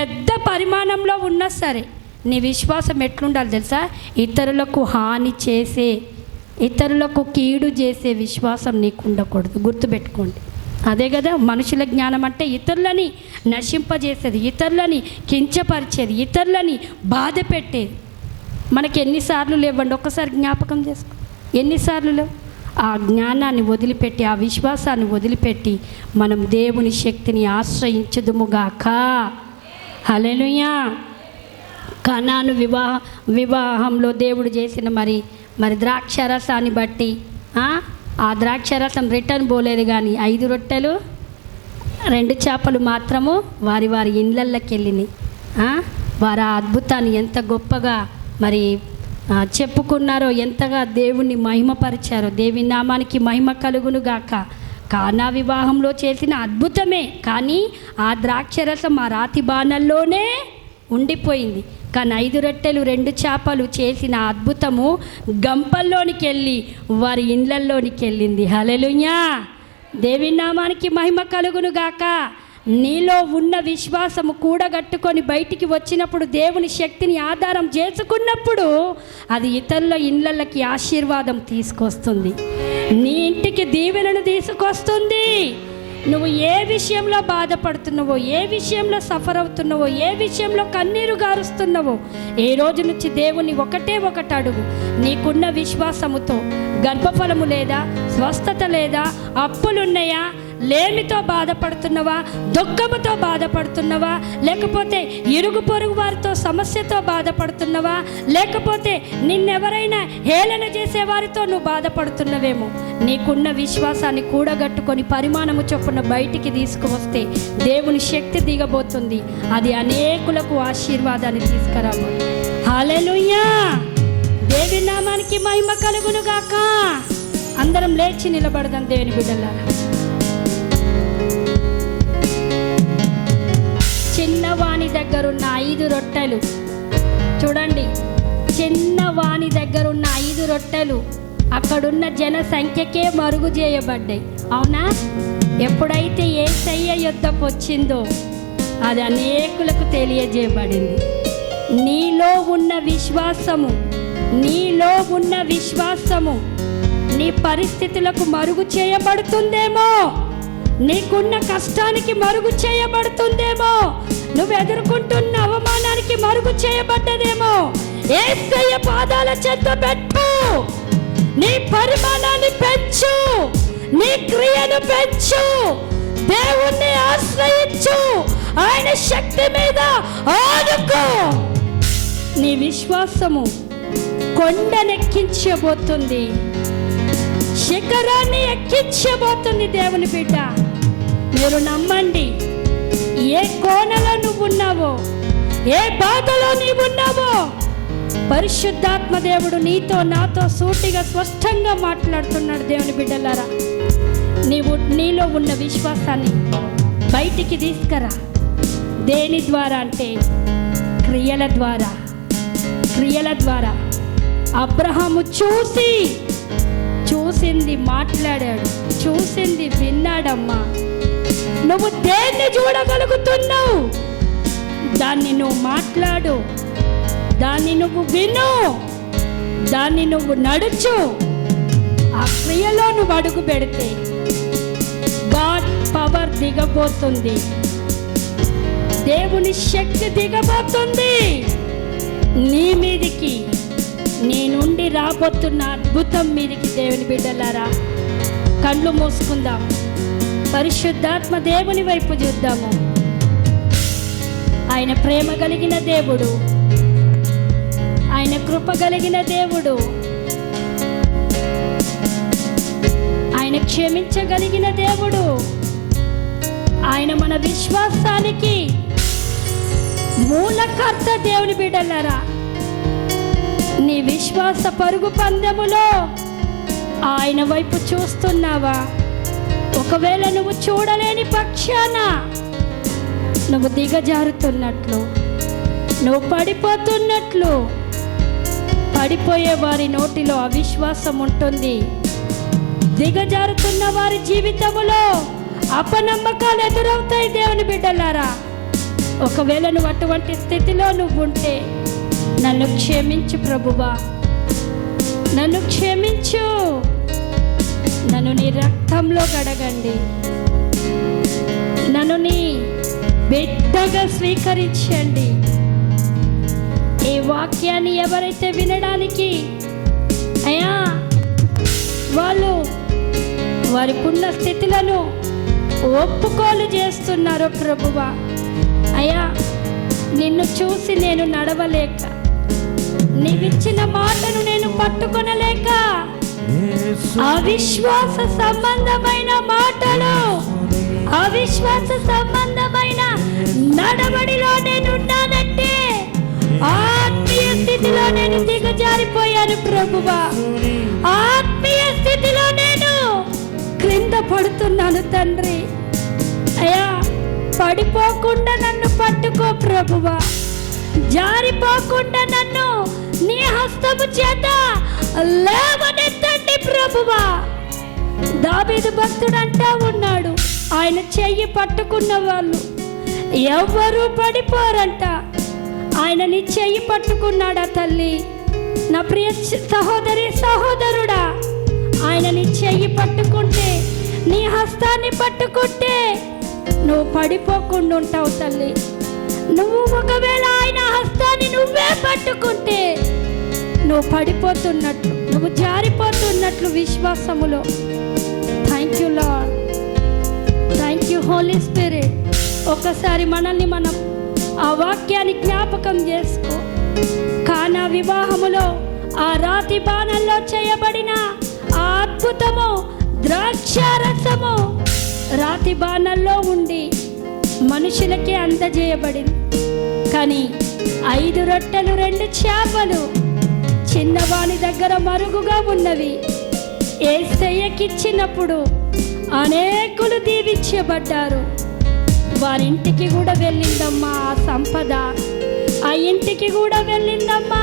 పెద్ద పరిమాణంలో ఉన్నా సరే నీ విశ్వాసం ఎట్లుండాలి తెలుసా? ఇతరులకు హాని చేసే ఇతరులకు కీడు చేసే విశ్వాసం నీకు ఉండకూడదు గుర్తుపెట్టుకోండి. అదే కదా మనుషుల జ్ఞానం అంటే ఇతరులని నశింపజేసేది ఇతరులని కించపరిచేది ఇతరులని బాధ పెట్టేది. మనకి ఎన్నిసార్లు లేవండి? ఒక్కసారి జ్ఞాపకం చేసుకో. ఎన్నిసార్లు లేవు? ఆ జ్ఞానాన్ని వదిలిపెట్టి ఆ విశ్వాసాన్ని వదిలిపెట్టి మనం దేవుని శక్తిని ఆశ్రయించదుముగాక. హలెలుయా కనాను వివాహ వివాహంలో దేవుడు చేసిన మరి మరి ద్రాక్ష రసాన్ని బట్టి ఆ, ద్రాక్ష రసం రిటర్న్ పోలేదు కానీ ఐదు రొట్టెలు రెండు చేపలు మాత్రము వారి వారి ఇండ్లకి వెళ్ళినాయి. వారి వారు ఆ అద్భుతాన్ని ఎంత గొప్పగా మరి చెప్పుకున్నారో ఎంతగా దేవుణ్ణి మహిమపరిచారో దేవి నామానికి మహిమ కలుగును గాక కానా వివాహంలో చేసిన అద్భుతమే. కానీ ఆ ద్రాక్షరసం ఆ రాతి బాణల్లోనే ఉండిపోయింది. కానీ ఐదు రొట్టెలు రెండు చేపలు చేసిన అద్భుతము గంపల్లోనికి వెళ్ళి వారి ఇండ్లల్లోనికి వెళ్ళింది హలెలుయ్యా దేవి నామానికి మహిమ కలుగును గాక నీలో ఉన్న విశ్వాసము కూడగట్టుకొని బయటికి వచ్చినప్పుడు దేవుని శక్తిని ఆధారం చేసుకున్నప్పుడు అది ఇతరుల ఇళ్ళకి ఆశీర్వాదం తీసుకొస్తుంది. నీ ఇంటికి దీవెనను తీసుకొస్తుంది. నువ్వు ఏ విషయంలో బాధపడుతున్నావో ఏ విషయంలో సఫర్ అవుతున్నావో ఏ విషయంలో కన్నీరు గారుస్తున్నావో ఏ రోజు నుంచి దేవుని ఒకటే ఒకటి అడుగు. నీకున్న విశ్వాసముతో గర్భఫలము లేదా స్వస్థత లేదా అప్పులున్నాయా? లేమితో బాధపడుతున్నవా దుఃఖముతో బాధపడుతున్నవా లేకపోతే ఇరుగు పొరుగు వారితో సమస్యతో బాధపడుతున్నవా లేకపోతే నిన్నెవరైనా హేళన చేసే వారితో నువ్వు బాధపడుతున్నవేమో. నీకున్న విశ్వాసాన్ని కూడగట్టుకొని పరిమాణము చొప్పున బయటికి తీసుకువస్తే దేవుని శక్తి దిగబోతుంది. అది అనేకులకు ఆశీర్వాదాన్ని తీసుకురాబో హల్లెలూయా! దేవి నామానికి మహిమ కలుగును గాక అందరం లేచి నిలబడదాం దేవుని బిడ్డలారా. చిన్నవాణి దగ్గరున్న ఐదు రొట్టెలు. చూడండి చిన్నవాణి దగ్గరున్న ఐదు రొట్టెలు అక్కడున్న జన సంఖ్యకే మరుగు చేయబడ్డాయి. అవునా? ఎప్పుడైతే ఏ సయ్య యుద్ధకు వచ్చిందో అది అనేకులకు తెలియజేయబడింది. నీలో ఉన్న విశ్వాసము నీలో ఉన్న విశ్వాసము నీ పరిస్థితులకు మరుగు చేయబడుతుందేమో? నీకున్న కష్టానికి మరుగు చేయబడుతుందేమో? నువ్వు ఎదుర్కొంటున్న అవమానానికి మరుగు చేయబడ్డదేమో? ఏసయ్య పాదాల చెత్త పెట్టు. నీ పరిమాణాన్ని పెంచు. నీ క్రియను పెంచు. దేవుణ్ణి ఆశ్రయించు. ఆయన శక్తి మీద ఆదుకో నీ విశ్వాసము కొండనెక్కించబోతుంది శిఖరాన్ని ఎక్కించబోతుంది దేవుని బిడ్డ. మీరు నమ్మండి. ఏ బాధలో నీవు ఉన్నావో? పరిశుద్ధాత్మ దేవుడు నీతో నాతో సూటిగా స్పష్టంగా మాట్లాడుతున్నాడు దేవుని బిడ్డలారా. నీవు నీలో ఉన్న విశ్వాసాన్ని బయటికి తీసుకురా. దేని ద్వారా అంటే క్రియల ద్వారా. క్రియల ద్వారా. అబ్రహము చూసి చూసింది మాట్లాడాడు చూసింది విన్నాడమ్మా. నువ్వు దేన్ని చూడగలుగుతున్నావు? దాన్ని నువ్వు మాట్లాడు. దాన్ని నువ్వు విను. దాన్ని నువ్వు నడుచు. ఆ క్రియలో నువ్వు అడుగు పెడితే గాడ్ పవర్ దిగబోతుంది. దేవుని శక్తి దిగబోతుంది. నీ మీదికి నీ నుండి రాబోతున్న అద్భుతం మీదికి దేవుని బిడ్డలారా కళ్ళు మూసుకుందాం. పరిశుద్ధాత్మ దేవుని వైపు చూద్దాము. ఆయన ప్రేమ కలిగిన దేవుడు. ఆయన కృప కలిగిన దేవుడు. ఆయన క్షమించగలిగిన దేవుడు. ఆయన మన విశ్వాసానికి మూలకర్త దేవుని బిడ్డలరా. నీ విశ్వాస పరుగు పందెములో ఆయన వైపు చూస్తున్నావా? ఒకవేళ నువ్వు చూడలేని పక్షాన నువ్వు దిగజారుతున్నట్లు నువ్వు పడిపోతున్నట్లు. పడిపోయే వారి నోటిలో అవిశ్వాసం ఉంటుంది దిగజారుతున్న వారి జీవితములో అపనమ్మకాలు ఎదురవుతాయి దేవుని బిడ్డలారా. ఒకవేళ నువ్వు అటువంటి స్థితిలో నువ్వు ఉంటే నన్ను క్షమించు ప్రభువా. నన్ను క్షమించు. నన్ను నీ రక్తంలో గడగండి నన్ను నీ బిడ్డగా స్వీకరించండి. ఈ వాక్యాన్ని ఎవరైతే వినడానికి అయ్యా వాళ్ళు వారికి ఉన్న స్థితులను ఒప్పుకోలు చేస్తున్నారు ప్రభువా. అయ్యా నిన్ను చూసి నేను నడవలేక నీవిచ్చిన మాటను నేను పట్టుకొనలేక అవిశ్వాస సంబంధమైన మాటలు అవిశ్వాస సంబంధమైన నడబడిలో నేను ఉన్నానంటే ఆత్మీయ స్థితిలో నేను దిగజారిపోయాను ప్రభువా. ఆత్మీయ స్థితిలో నేను క్రింద పడుతున్నాను తండ్రి. అయ్యా పడిపోకుండా నన్ను పట్టుకో ప్రభువా. జారిపోకుండా నన్ను నీ హస్తము చేత లేవనెత్తండి ప్రభువా. దావీదు భక్తుడు అంటా ఉన్నాడు ఆయన చెయ్యి పట్టుకున్న వాళ్ళు. ఎవరు పడిపోరంట? ఆయన నీ చెయ్యి పట్టుకున్నాడా తల్లి? నా ప్రియ సహోదరి సహోదరుడా ఆయన నీ చెయ్యి పట్టుకుంటే నీ హస్తాన్ని పట్టుకుంటే నువ్వు పడిపోకుండా ఉంటావు తల్లి. నువ్వు ఒకవేళ ఆయన హస్తాన్ని నువ్వే పట్టుకుంటే నువ్వు పడిపోతున్నట్లు నువ్వు జారిపోతున్నట్లు విశ్వాసములో. Thank you lord thank you holy spirit ఒక్కసారి మనల్ని మనం ఆ వాక్యాన్ని జ్ఞాపకం చేసుకో. కానా వివాహములో ఆ రాతి బాణంలో చేయబడిన ఆ అద్భుతము ద్రాక్షారసము రాతి బాణంలో ఉండి మనుషులకే అందజేయబడింది. కానీ ఐదు రొట్టెలు రెండు చేపలు చిన్నవాని దగ్గర మరుగుగా ఉన్నవి ఏసయ్యకిచ్చినప్పుడు అనేకులు దీవించబడ్డారు. వారింటికి కూడా వెళ్ళిందమ్మా ఆ సంపద. ఆ ఇంటికి కూడా వెళ్ళిందమ్మా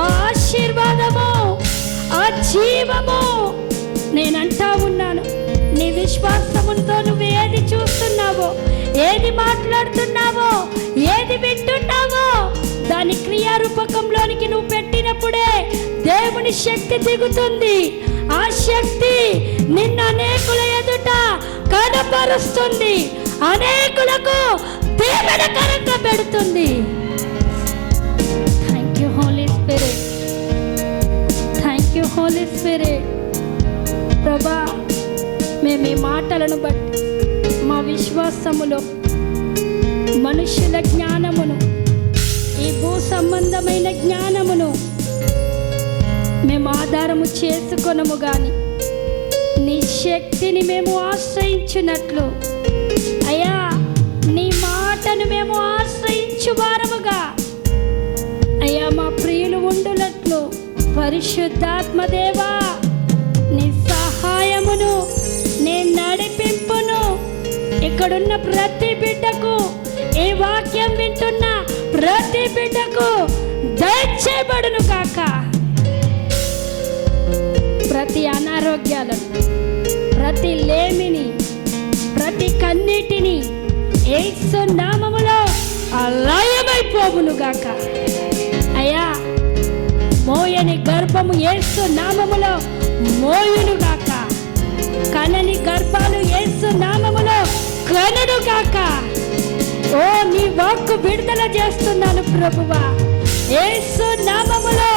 ఆ ఆశీర్వాదము ఆ జీవము. నేనంటా ఉన్నాను నీ విశ్వాసముతో నువ్వు ఏది చూస్తున్నావో ఏది మాట్లాడుతున్నావో ఏది వింటున్నావో దాని క్రియారూపకంలోనికి నువ్వు పెట్టినప్పుడే దేవుని శక్తి దిగుతుంది. ఆ శక్తి నిన్న అనేకుల ఎదుట కనపరుస్తుంది. అనేకులకు దీవెనకరంగా పెడుతుంది. Thank you holy spirit thank you holy spirit ప్రభా మేము ఈ మాటలను బట్టి మా విశ్వాసములో మనుషుల జ్ఞానమును ఈ భూ సంబంధమైన జ్ఞానమును మేము ఆధారము చేసుకొనము కానీ నీ శక్తిని మేము ఆశ్రయించినట్లు ఆశ్రయించు అయ్యా మా ప్రియులు ఉండునట్లు పరిశుద్ధాత్మదేవా నీ సహాయమును నీ నడిపింపును ఇక్కడున్న ప్రతి బిడ్డకు ఈ వాక్యం వింటున్న ప్రతి బిడ్డకు దయచేయబడును కాక ప్రతి అనారోగ్యాలను ప్రతి లేమిని ప్రతి కన్నీటిని ఏసు నామము లయమైపోవును గాక అయ్యా మోయని గర్భము ఏసు నామములో మోయును గాక కనని గర్భాలు ఏసు నామములో కనుడు గాక ఓ నీ వాక్కు విడుదల చేస్తున్నాను ప్రభువా. ఏసు నామములో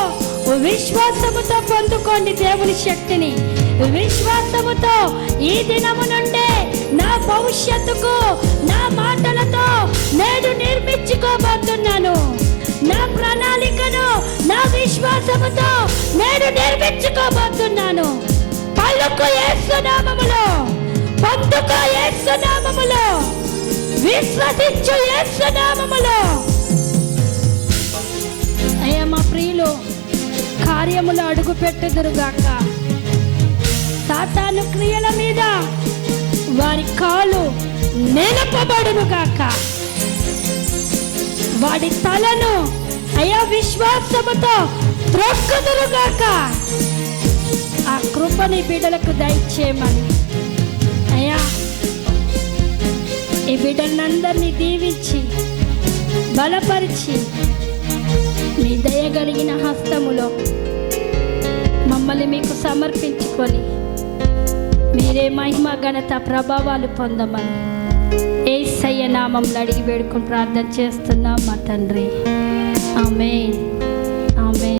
విశ్వాసముతో పొందుకోండి దేవుని శక్తిని. విశ్వాసముతో ఈ దినము నుండి భవిష్యత్తుకు నా మాటలతో నేను నిర్మించుకోబోతున్నాను. నా ప్రణాళికను నా విశ్వాసముతో నేను నిర్మించుకోబోతున్నాను. పలుకు ఏసునామములో పొందుకో ఏసునామములో విశ్వసించు ఏసునామములో అయ్యా మా ప్రియులు కార్యములు అడుగు పెట్టుదురుగాక సాతాను క్రియల మీద వారి కాలు గాక వాడి తలను అయా విశ్వాసముతో త్రొక్కుదురుగాక. ఆ కృపని బిడ్డలకు దయచేయమని. అయా ఈ బిడ్డలందరినీ దీవించి బలపరిచి నీ దయగలిగిన హస్తములో మమ్మల్ని మీకు సమర్పించుకొని మీరే మహిమ ఘనత ప్రభావాలు పొందమని. ఏసయ్య నామంలో అడిగి వేడుకుని ప్రార్థన చేస్తున్నాం మా తండ్రి. ఆమె